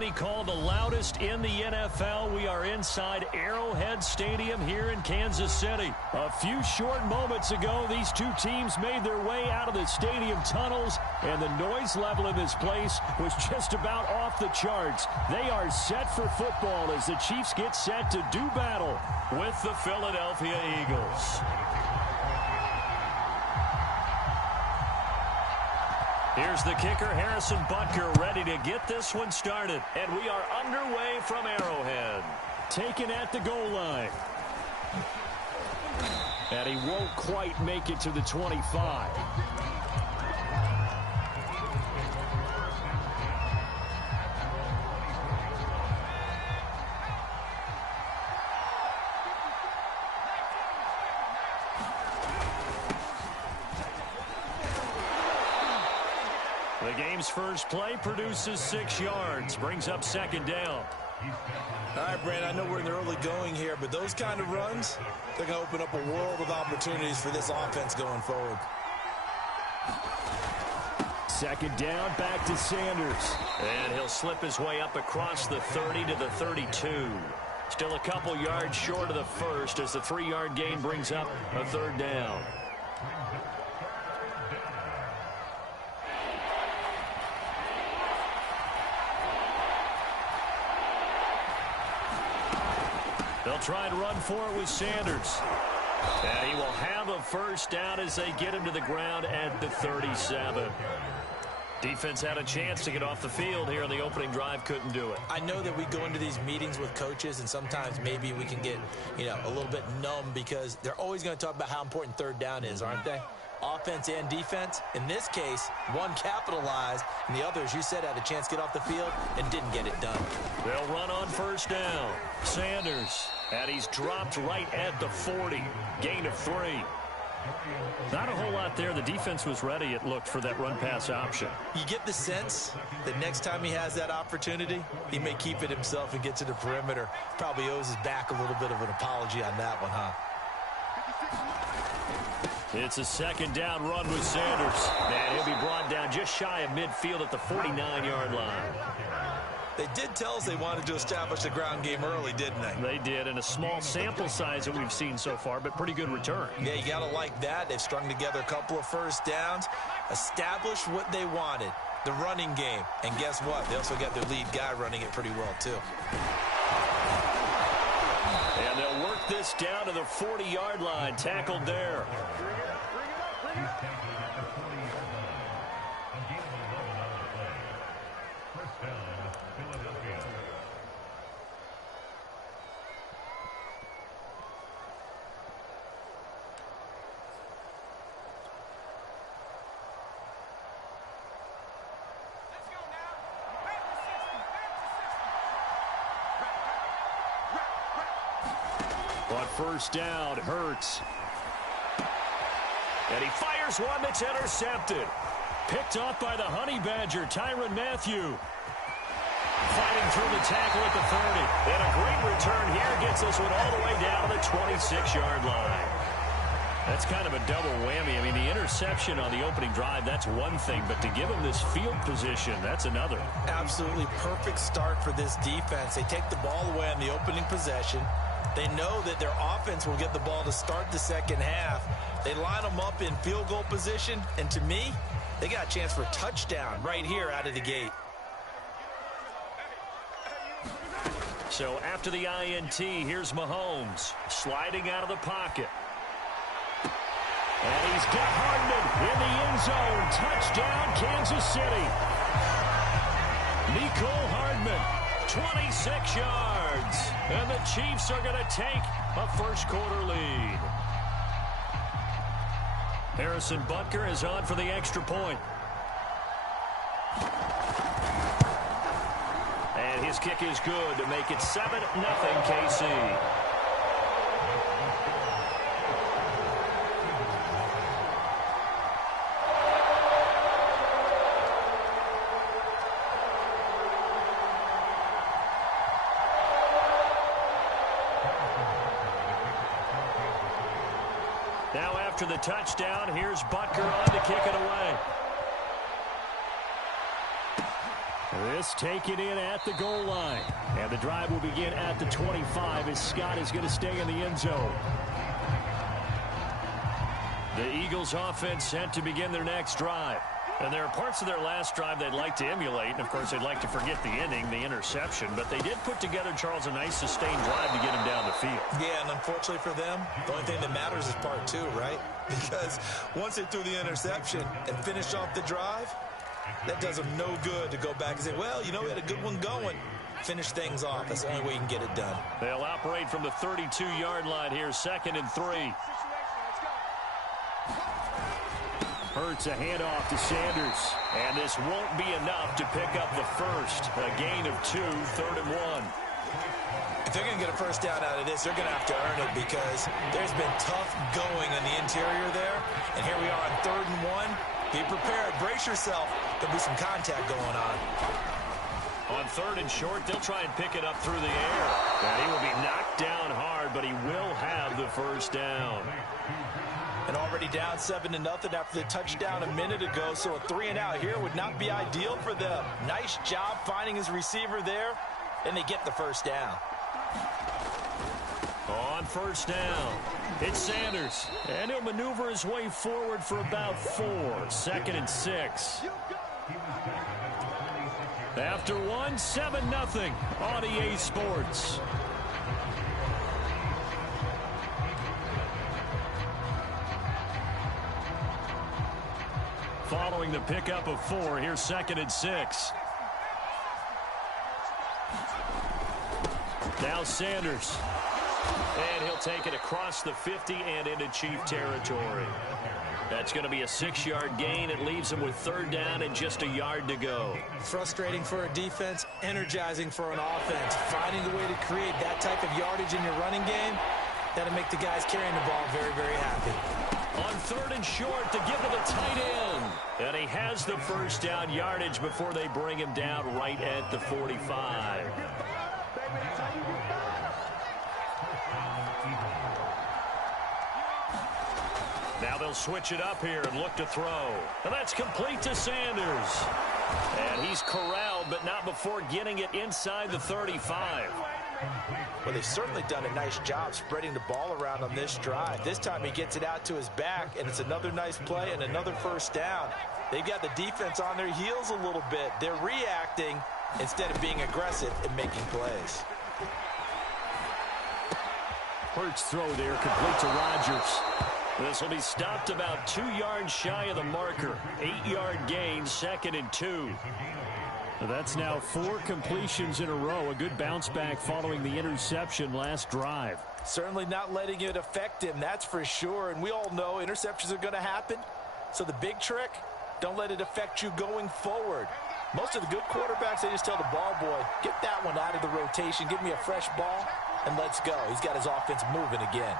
He called the loudest in the NFL. We are inside Arrowhead Stadium here in Kansas City. A few short moments ago, these two teams made their way out of the stadium tunnels, and the noise level in this place was just about off the charts. They are set for football as the Chiefs get set to do battle with the Philadelphia Eagles. Here's the kicker, Harrison Butker, ready to get this one started. And we are underway from Arrowhead. Taken at the goal line. And he won't quite make it to the 25. The game's first play produces 6 yards, brings up second down. All right, Brandon, I know we're in the early going here, but those kind of runs, they're going to open up a world of opportunities for this offense going forward. Second down, back to Sanders. And he'll slip his way up across the 30 to the 32. Still a couple yards short of the first as the 3-yard gain brings up a third down. They'll try and run for it with Sanders. And he will have a first down as they get him to the ground at the 37. Defense had a chance to get off the field here on the opening drive, couldn't do it. I know that we go into these meetings with coaches, and sometimes maybe we can get, a little bit numb because they're always going to talk about how important third down is, aren't they? Offense and defense. In this case, one capitalized, and the other, as you said, had a chance to get off the field and didn't get it done. They'll run on first down. Sanders, and he's dropped right at the 40. Gain of 3. Not a whole lot there. The defense was ready, it looked, for that run-pass option. You get the sense that next time he has that opportunity, he may keep it himself and get to the perimeter. Probably owes his back a little bit of an apology on that one, huh? It's a second down run with Sanders. And he'll be brought down just shy of midfield at the 49-yard line. They did tell us they wanted to establish the ground game early, didn't they? They did, in a small sample size that we've seen so far, but pretty good return. Yeah, you got to like that. They've strung together a couple of first downs, established what they wanted, the running game. And guess what? They also got their lead guy running it pretty well, too. And they'll work this down to the 40-yard line, tackled there. On first down, Hurts. And he fires one that's intercepted. Picked off by the Honey Badger, Tyrann Mathieu. Fighting through the tackle at the 30. And a great return here gets this one all the way down to the 26-yard line. That's kind of a double whammy. I mean, the interception on the opening drive, that's one thing. But to give him this field position, that's another. Absolutely perfect start for this defense. They take the ball away on the opening possession. They know that their offense will get the ball to start the second half. They line them up in field goal position, and to me, they got a chance for a touchdown right here out of the gate. So after the INT, here's Mahomes sliding out of the pocket. And he's got Hardman in the end zone. Touchdown, Kansas City. Nicole Hardman. 26 yards, and the Chiefs are going to take a first-quarter lead. Harrison Butker is on for the extra point. And his kick is good to make it 7-0 KC. Now after the touchdown, here's Butker on to kick it away. This taken in at the goal line. And the drive will begin at the 25 as Scott is going to stay in the end zone. The Eagles offense set to begin their next drive. And there are parts of their last drive they'd like to emulate. And, of course, they'd like to forget the ending, the interception. But they did put together, Charles, a nice sustained drive to get him down the field. Yeah, and unfortunately for them, the only thing that matters is part two, right? Because once they threw the interception and finished off the drive, that does them no good to go back and say, well, you know, we had a good one going. Finish things off. That's the only way you can get it done. They'll operate from the 32-yard line here, 2nd and 3. Hurts a handoff to Sanders. And this won't be enough to pick up the first. A gain of 2, 3rd and 1. If they're going to get a first down out of this, they're going to have to earn it because there's been tough going in the interior there. And here we are on 3rd and 1. Be prepared. Brace yourself. There'll be some contact going on. On 3rd and short, they'll try and pick it up through the air. And he will be knocked down hard, but he will have the first down. And already down 7-0 after the touchdown a minute ago, so a 3-and-out here would not be ideal for them. Nice job finding his receiver there, and they get the first down. On 1st down, it's Sanders, and he'll maneuver his way forward for about 4, 2nd and 6. After 1, 7-0 on EA Sports. Following the pickup of 4, here's 2nd and 6. Now Sanders. And he'll take it across the 50 and into Chief territory. That's going to be a 6-yard gain. It leaves him with 3rd down and just a yard to go. Frustrating for a defense, energizing for an offense. Finding a way to create that type of yardage in your running game, that'll make the guys carrying the ball very, very happy. On 3rd and short to give to the tight end. And he has the first down yardage before they bring him down right at the 45. Now they'll switch it up here and look to throw. And that's complete to Sanders. And he's corralled, but not before getting it inside the 35. Well, they've certainly done a nice job spreading the ball around on this drive. This time he gets it out to his back, and it's another nice play and another first down. They've got the defense on their heels a little bit. They're reacting instead of being aggressive and making plays. Hurts throw there, complete to Rodgers. This will be stopped about 2 yards shy of the marker. 8-yard gain, 2nd and 2. That's now 4 completions in a row. A good bounce back following the interception last drive. Certainly not letting it affect him, that's for sure. And we all know interceptions are going to happen. So the big trick, don't let it affect you going forward. Most of the good quarterbacks, they just tell the ball boy, get that one out of the rotation, give me a fresh ball, and let's go. He's got his offense moving again.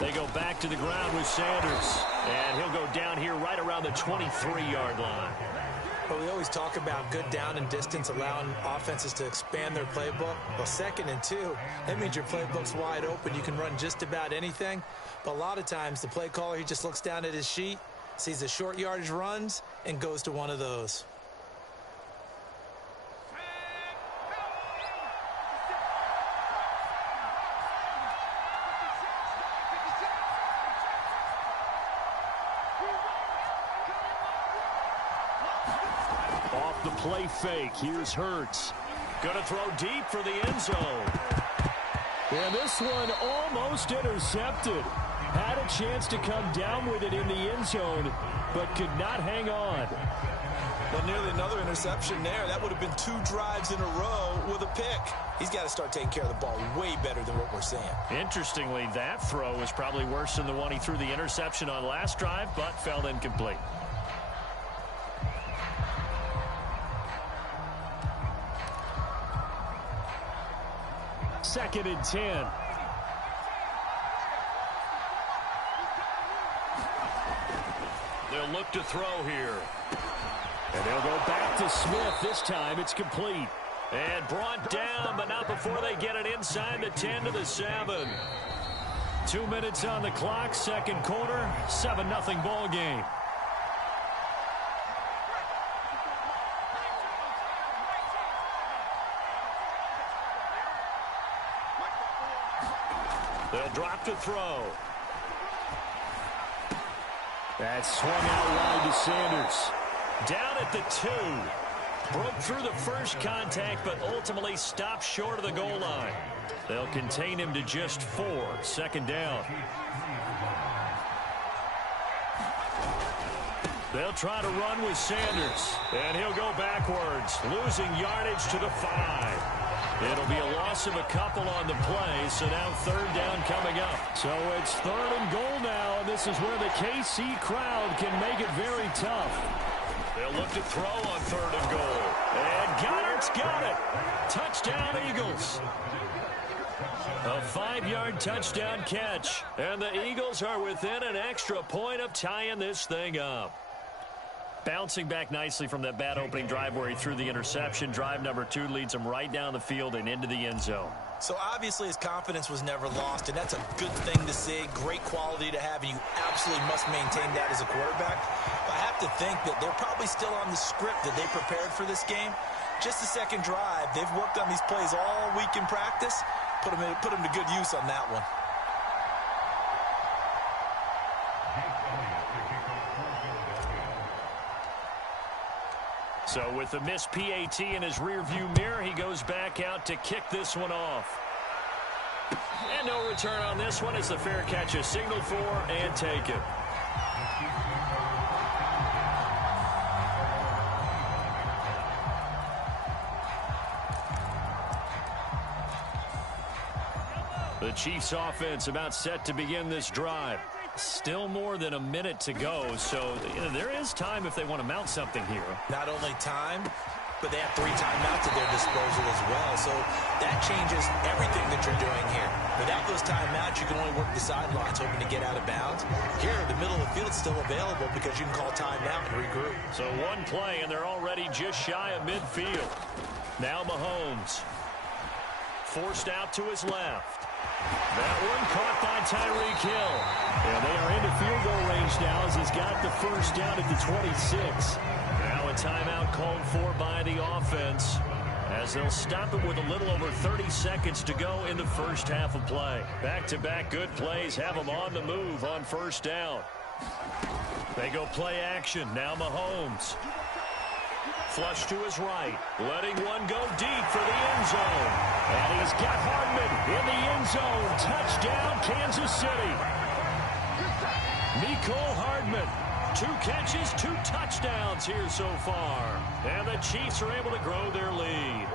They go back to the ground with Sanders. And he'll go down here right around the 23-yard line. Well, we always talk about good down and distance, allowing offenses to expand their playbook. Well, 2nd and 2, that means your playbook's wide open. You can run just about anything. But a lot of times, the play caller, he just looks down at his sheet, sees the short yardage runs, and goes to one of those. Off the play fake, here's Hurts. Going to throw deep for the end zone. And this one almost intercepted. Had a chance to come down with it in the end zone, but could not hang on. Well, nearly another interception there. That would have been 2 drives in a row with a pick. He's got to start taking care of the ball way better than what we're seeing. Interestingly, that throw was probably worse than the one he threw the interception on last drive, but fell incomplete. Second and 10. They'll look to throw here. And they'll go back to Smith. This time it's complete. And brought down, but not before they get it inside the 10 to the 7. 2 minutes on the clock, second quarter, 7-0 ball game. They'll drop to throw. That's swung out wide to Sanders. Down at the 2. Broke through the first contact, but ultimately stopped short of the goal line. They'll contain him to just 4. Second down. They'll try to run with Sanders, and he'll go backwards, losing yardage to the 5. It'll be a loss of a couple on the play, so now third down coming up. So it's 3rd and goal now, and this is where the KC crowd can make it very tough. They'll look to throw on 3rd and goal. And Goddard's got it. Touchdown, Eagles. A 5-yard touchdown catch. And the Eagles are within an extra point of tying this thing up. Bouncing back nicely from that bad opening drive where he threw the interception. Drive number 2 leads him right down the field and into the end zone. So obviously his confidence was never lost, and that's a good thing to see. Great quality to have, and you absolutely must maintain that as a quarterback. But I have to think that they're probably still on the script that they prepared for this game. Just the second drive, they've worked on these plays all week in practice. Put them to good use on that one. So with the missed PAT in his rearview mirror, he goes back out to kick this one off. And no return on this one as the fair catch is signaled for and taken. The Chiefs offense about set to begin this drive. Still more than a minute to go, so there is time if they want to mount something here. Not only time, but they have 3 timeouts at their disposal as well, so that changes everything that you're doing here. Without those timeouts, you can only work the sidelines, hoping to get out of bounds. Here, the middle of the field is still available because you can call timeout and regroup. So one play, and they're already just shy of midfield. Now Mahomes. Forced out to his left. That one caught by Tyreek Hill. And they are into field goal range now as he's got the first down at the 26. Now a timeout called for by the offense as they'll stop it with a little over 30 seconds to go in the first half of play. Back-to-back good plays have them on the move on first down. They go play action. Now Mahomes. Flush to his right. Letting one go deep for the end zone. And he's got Hardman in the end zone. Touchdown, Kansas City. Mecole Hardman. 2 catches, 2 touchdowns here so far. And the Chiefs are able to grow their lead.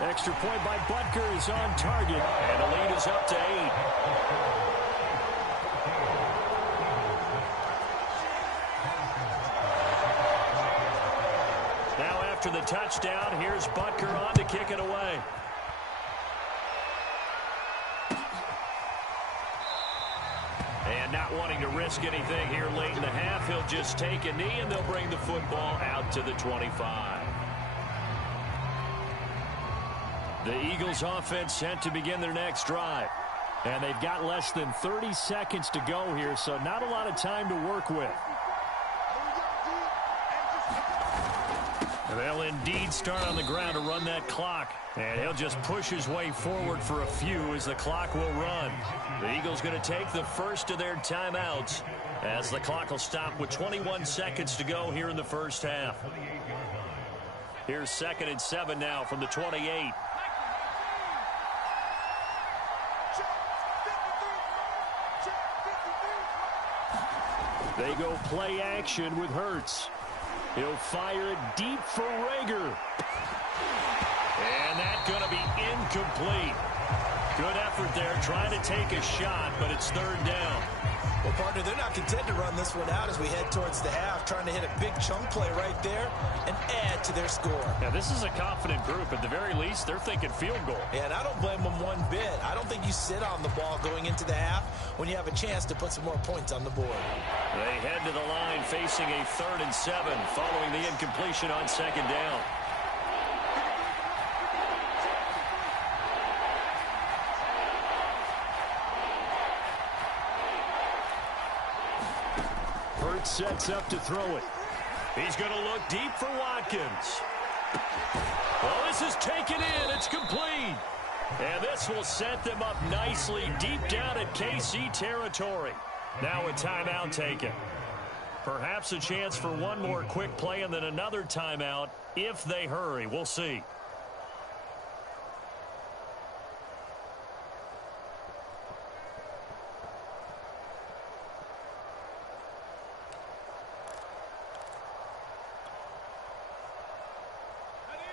Extra point by Butker is on target. And the lead is up to 8. After the touchdown, here's Butker on to kick it away. And not wanting to risk anything here late in the half, he'll just take a knee and they'll bring the football out to the 25. The Eagles offense set to begin their next drive. And they've got less than 30 seconds to go here, so not a lot of time to work with. They'll indeed start on the ground to run that clock. And he'll just push his way forward for a few as the clock will run. The Eagles going to take the first of their timeouts as the clock will stop with 21 seconds to go here in the first half. Here's 2nd and 7 now from the 28. They go play action with Hurts. He'll fire it deep for Rager. And that's going to be incomplete. Good effort there, trying to take a shot, but it's 3rd down. Well, partner, they're not content to run this one out as we head towards the half, trying to hit a big chunk play right there and add to their score. Yeah, this is a confident group. At the very least, they're thinking field goal. Yeah, and I don't blame them one bit. I don't think you sit on the ball going into the half when you have a chance to put some more points on the board. They head to the line facing a 3rd and 7 following the incompletion on 2nd down. Hurts sets up to throw it. He's going to look deep for Watkins. Well, this is taken in. It's complete. And this will set them up nicely deep down at KC territory. Now a timeout taken. Perhaps a chance for one more quick play and then another timeout if they hurry. We'll see.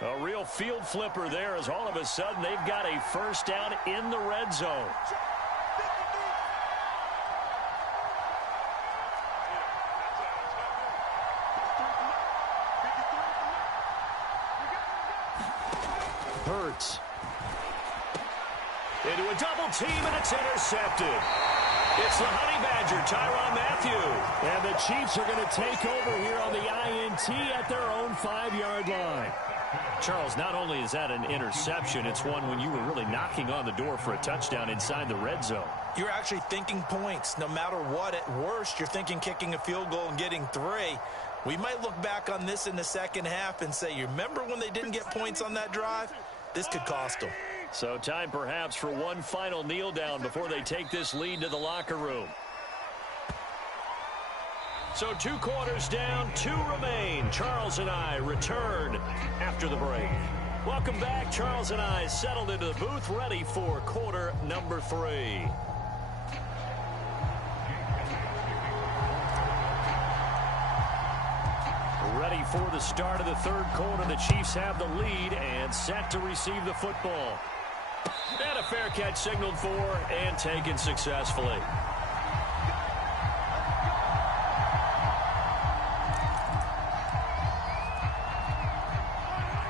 A real field flipper there as all of a sudden they've got a first down in the red zone. Hurts. Into a double team, and it's intercepted. It's the Honey Badger, Tyrann Mathieu. And the Chiefs are going to take over here on the INT at their own 5-yard line. Charles, not only is that an interception, it's one when you were really knocking on the door for a touchdown inside the red zone. You're actually thinking points. No matter what, at worst, you're thinking kicking a field goal and getting 3. We might look back on this in the second half and say, you remember when they didn't get points on that drive? This could cost them. So time perhaps for one final kneel down before they take this lead to the locker room. So 2 quarters down, 2 remain. Charles and I return after the break. Welcome back. Charles and I settled into the booth, ready for quarter number 3. Ready for the start of the third quarter. The Chiefs have the lead and set to receive the football. And a fair catch signaled for and taken successfully.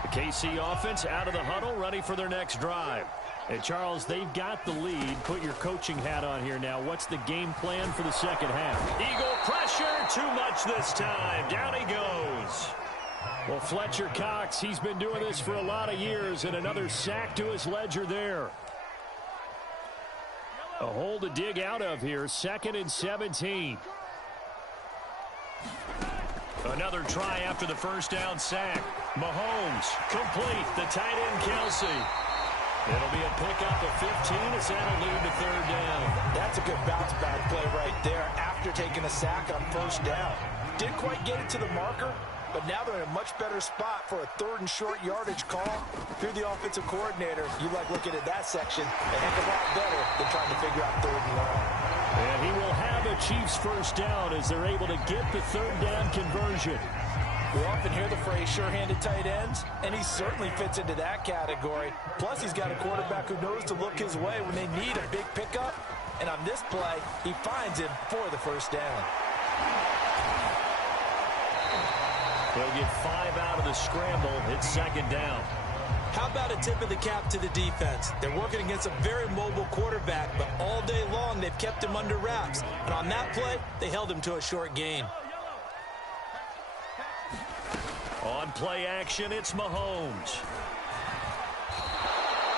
The KC offense out of the huddle, ready for their next drive. And Charles, they've got the lead. Put your coaching hat on here now. What's the game plan for the second half? Eagle pressure, too much this time. Down he goes. Well, Fletcher Cox, he's been doing this for a lot of years, and another sack to his ledger there. A hole to dig out of here, 2nd and 17. Another try after the first down sack. Mahomes, complete, the tight end Kelsey. It'll be a pickup of 15 as that'll lead to 3rd down. That's a good bounce back play right there after taking a sack on 1st down. Didn't quite get it to the marker, but now they're in a much better spot for a 3rd and short yardage call. If you're the offensive coordinator, you like looking at that section a heck of a lot better than trying to figure out 3rd and long. And he will have a Chiefs first down as they're able to get the 3rd down conversion. We often hear the phrase sure-handed tight ends, and he certainly fits into that category. Plus, he's got a quarterback who knows to look his way when they need a big pickup. And on this play, he finds him for the first down. They'll get 5 out of the scramble. It's 2nd down. How about a tip of the cap to the defense? They're working against a very mobile quarterback, but all day long they've kept him under wraps. And on that play, they held him to a short gain. On play action, it's Mahomes.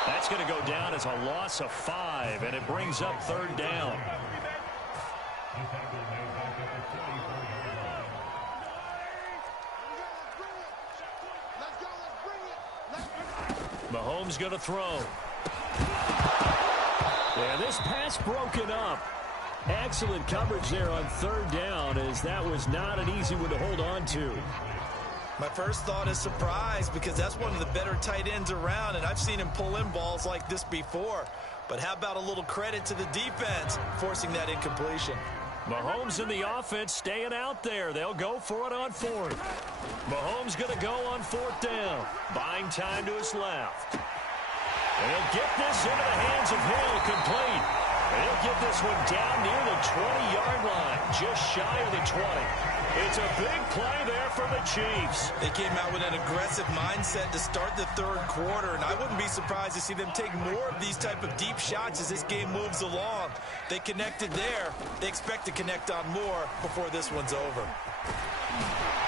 That's going to go down as a loss of 5, and it brings up 3rd down. Mahomes going to throw. Yeah, this pass broken up. Excellent coverage there on 3rd down, as that was not an easy one to hold on to. My first thought is surprise, because that's one of the better tight ends around, and I've seen him pull in balls like this before. But how about a little credit to the defense forcing that incompletion? Mahomes and the offense staying out there. They'll go for it on 4th. Mahomes going to go on 4th down. Buying time to his left. And he'll get this into the hands of Hill, complete. And he'll get this one down near the 20-yard line, just shy of the 20. It's a big play there for the Chiefs. They came out with an aggressive mindset to start the 3rd quarter, and I wouldn't be surprised to see them take more of these type of deep shots as this game moves along. They connected there. They expect to connect on more before this one's over.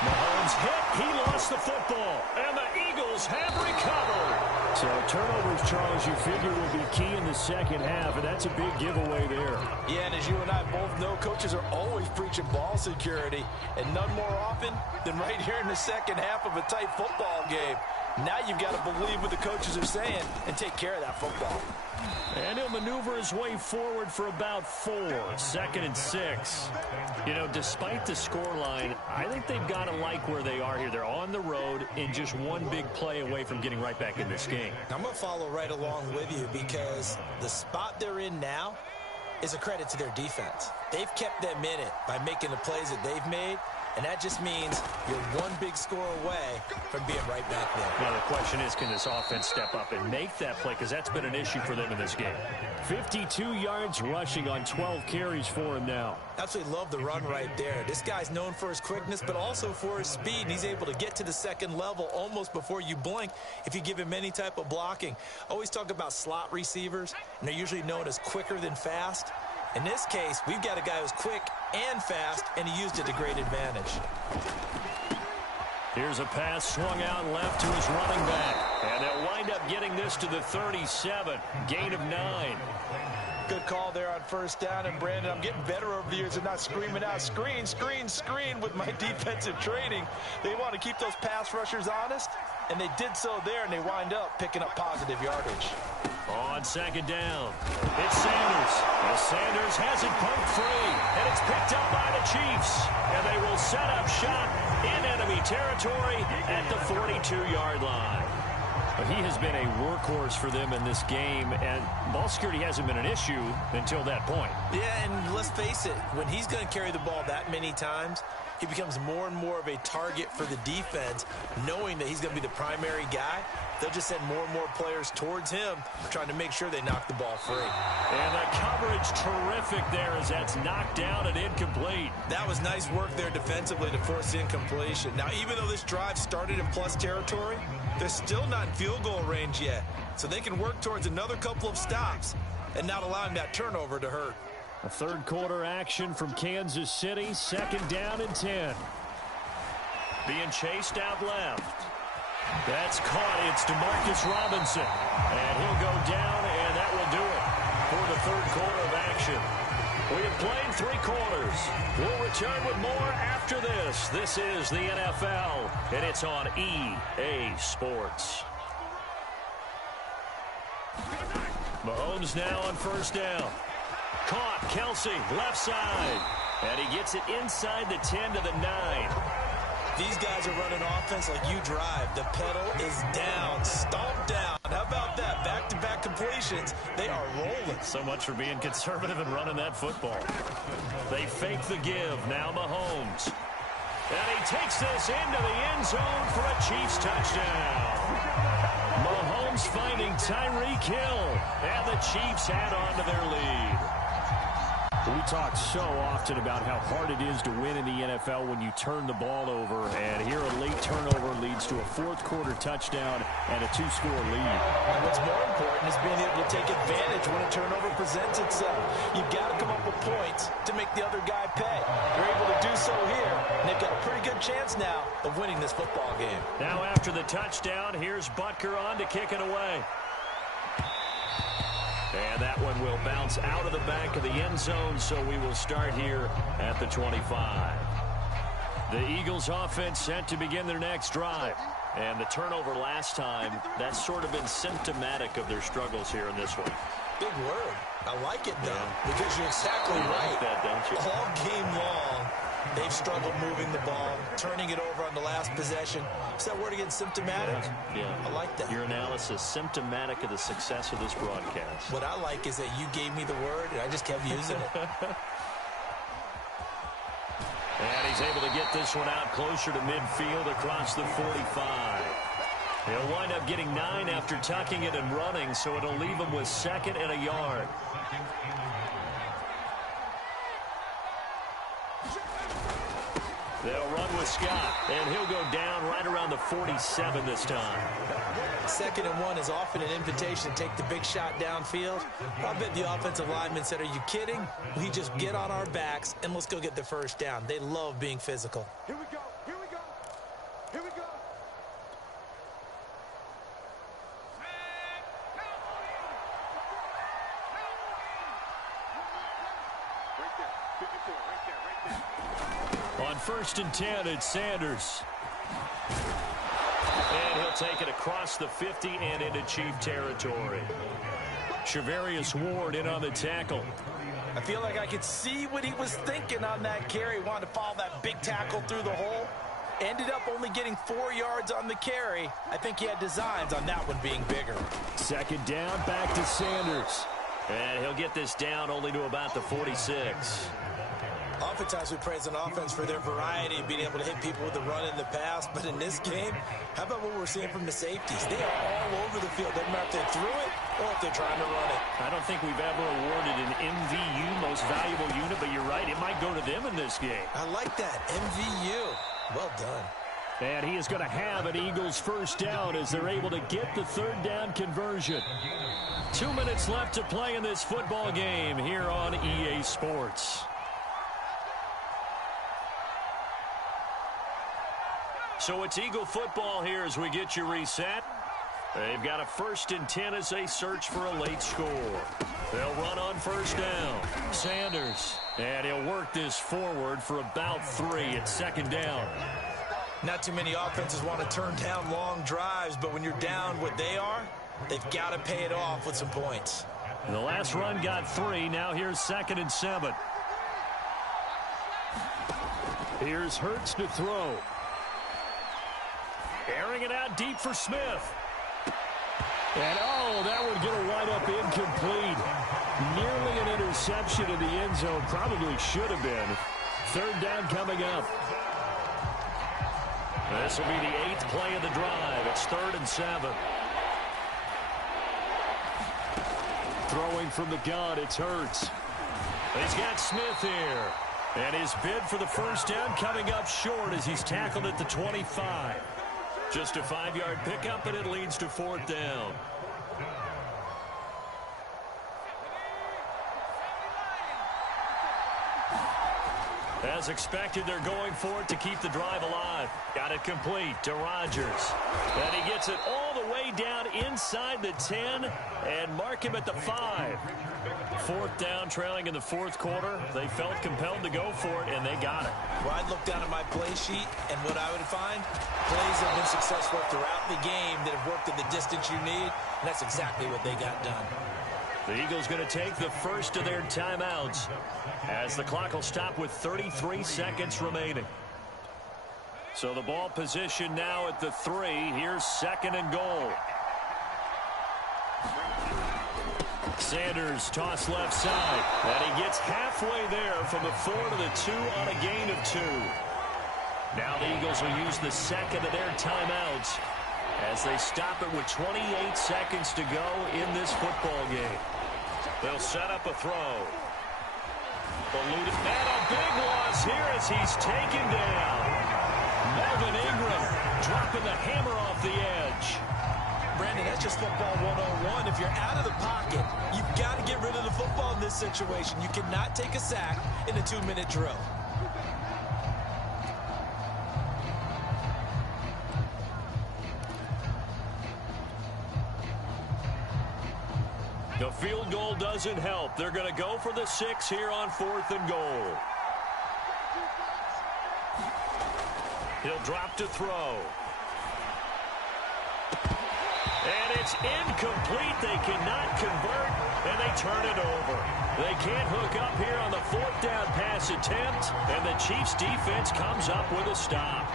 Mahomes hit. He lost the football. And the Eagles have recovered. So turnovers, Charles, you figure will be key in the second half, and that's a big giveaway there. Yeah, and as you and I both know, coaches are always preaching ball security, and none more often than right here in the second half of a tight football game. Now you've got to believe what the coaches are saying and take care of that football. And he'll maneuver his way forward for about 4. 2nd and 6. You know, despite the scoreline, I think they've got to like where they are here. They're on the road and just one big play away from getting right back in this game. I'm going to follow right along with you because the spot they're in now is a credit to their defense. They've kept them in it by making the plays that they've made, and that just means you're one big score away from being right back there. Now the question is, can this offense step up and make that play? Because that's been an issue for them in this game. 52 yards rushing on 12 carries for him now. Absolutely love the run right there. This guy's known for his quickness, but also for his speed. And he's able to get to the second level almost before you blink if you give him any type of blocking. Always talk about slot receivers, and they're usually known as quicker than fast. In this case, we've got a guy who's quick and fast, and he used it to great advantage. Here's a pass swung out left to his running back. And they'll wind up getting this to the 37. Gain of 9. Good call there on first down. And, Brandon, I'm getting better over the years of not screaming out, screen, screen, screen with my defensive training. They want to keep those pass rushers honest, and they did so there, and they wind up picking up positive yardage. On second down, it's Sanders. Well, Sanders has it poked free, and it's picked up by the Chiefs. And they will set up shop in enemy territory at the 42-yard line. But he has been a workhorse for them in this game, and ball security hasn't been an issue until that point. Yeah, and let's face it, when he's going to carry the ball that many times, he becomes more and more of a target for the defense, knowing that he's going to be the primary guy. They'll just send more and more players towards him, trying to make sure they knock the ball free. And the coverage terrific there as that's knocked down and incomplete. That was nice work there defensively to force the incompletion. Now, even though this drive started in plus territory, they're still not in field goal range yet. So they can work towards another couple of stops and not allowing that turnover to hurt. A third quarter action from Kansas City. 2nd down and 10. Being chased out left. That's caught. It's DeMarcus Robinson. And he'll go down, and that will do it for the third quarter of action. We have played 3 quarters. We'll return with more after this. This is the NFL, and it's on EA Sports. Mahomes now on first down. Caught. Kelsey, left side. And he gets it inside the 10 to the 9. These guys are running offense like you drive. The pedal is down, stomped down. How about that? Back-to-back completions. They are rolling. So much for being conservative and running that football. They fake the give. Now Mahomes. And he takes this into the end zone for a Chiefs touchdown. Mahomes finding Tyreek Hill. And the Chiefs add on to their lead. We talk so often about how hard it is to win in the NFL when you turn the ball over, and here a late turnover leads to a fourth quarter touchdown and a 2-score lead. And what's more important is being able to take advantage when a turnover presents itself. You've got to come up with points to make the other guy pay. They're able to do so here, and they've got a pretty good chance now of winning this football game. Now after the touchdown, here's Butker on to kick it away. And that one will bounce out of the back of the end zone, so we will start here at the 25. The Eagles offense set to begin their next drive. And the turnover last time, that's sort of been symptomatic of their struggles here in this one. Big word. I like it, though, because you're exactly right. Like that, don't you? All game long, they've struggled moving the ball, turning it over on the last possession. Is that word again, symptomatic? Yeah. I like that. Your analysis, symptomatic of the success of this broadcast. What I like is that you gave me the word, and I just kept using it. And he's able to get this one out closer to midfield across the 45. He'll wind up getting 9 after tucking it and running, so it'll leave him with 2nd and a yard. They'll run with Scott, and he'll go down right around the 47 this time. 2nd and 1 is often an invitation to take the big shot downfield. I bet the offensive lineman said, are you kidding? We just get on our backs, and let's go get the first down. They love being physical. Here we go. On 1st and 10, it's Sanders. And he'll take it across the 50 and into Chief territory. Shavarius Ward in on the tackle. I feel like I could see what he was thinking on that carry. Wanted to follow that big tackle through the hole. Ended up only getting 4 yards on the carry. I think he had designs on that one being bigger. 2nd down, back to Sanders. And he'll get this down only to about the 46. Oftentimes we praise an offense for their variety, being able to hit people with the run in the pass. But in this game, how about what we're seeing from the safeties? They are all over the field. Doesn't matter if they threw it or if they're trying to run it. I don't think we've ever awarded an MVU, most valuable unit, but you're right, it might go to them in this game. I like that, MVU. Well done. And he is going to have an Eagles 1st down as they're able to get the 3rd down conversion. 2 minutes left to play in this football game here on EA Sports. So it's Eagle football here as we get you reset. They've got a 1st and 10 as they search for a late score. They'll run on 1st down. Sanders. And he'll work this forward for about 3 at 2nd down. Not too many offenses want to turn down long drives, but when you're down what they are, they've got to pay it off with some points. The last run got 3. Now here's 2nd and 7. Here's Hurts to throw. Airing it out deep for Smith. And, oh, that would get a wide-up incomplete. Nearly an interception in the end zone. Probably should have been. 3rd down coming up. This will be the 8th play of the drive. It's 3rd and 7. Throwing from the gun, it's Hurts. He's got Smith here. And his bid for the 1st down coming up short as he's tackled at the 25. Just a 5-yard pickup, and it leads to 4th down. As expected, they're going for it to keep the drive alive. Got it complete to Rodgers. And he gets it all the way down inside the 10 and mark him at the 5. 4th down, trailing in the 4th quarter. They felt compelled to go for it, and they got it. Well, I'd look down at my play sheet, and what I would find, plays have been successful throughout the game that have worked in the distance you need, and that's exactly what they got done. The Eagles going to take the first of their timeouts as the clock will stop with 33 seconds remaining. So the ball position now at the 3. Here's 2nd and goal. Sanders toss left side. And he gets halfway there from the 4 to the 2 on a gain of 2. Now the Eagles will use the 2nd of their timeouts as they stop it with 28 seconds to go in this football game. They'll set up a throw. And a big loss here as he's taken down. Melvin Ingram dropping the hammer off the edge. Brandon, that's just football 101. If you're out of the pocket, you've got to get rid of the football in this situation. You cannot take a sack in a 2-minute drill. The field goal doesn't help. They're going to go for the 6 here on 4th and goal. He'll drop to throw. And it's incomplete. They cannot convert, and they turn it over. They can't hook up here on the 4th down pass attempt, and the Chiefs defense comes up with a stop.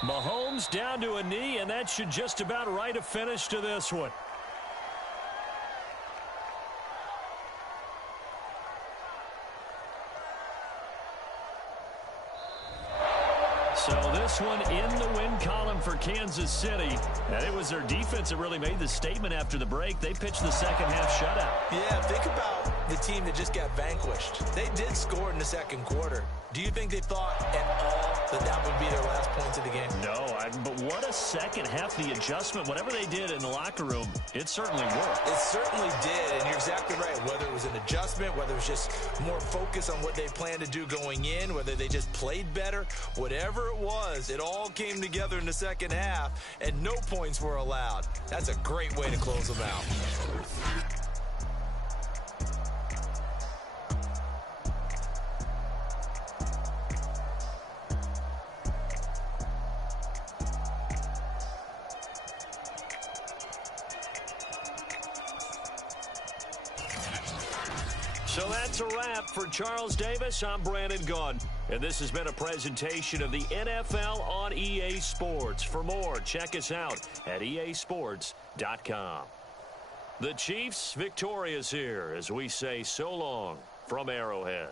Mahomes down to a knee, and that should just about write a finish to this one. So this one in the win column for Kansas City. And it was their defense that really made the statement after the break. They pitched the second half shutout. Yeah, think about the team that just got vanquished. They did score in the 2nd quarter. Do you think they thought at all that that would be their last points into the game. No, but what a second half. The adjustment, whatever they did in the locker room, it certainly worked. It certainly did, and you're exactly right. Whether it was an adjustment, whether it was just more focus on what they planned to do going in, whether they just played better, whatever it was, it all came together in the second half, and no points were allowed. That's a great way to close them out. So that's a wrap for Charles Davis. I'm Brandon Gaudin, and this has been a presentation of the NFL on EA Sports. For more, check us out at easports.com. The Chiefs victorious here as we say so long from Arrowhead.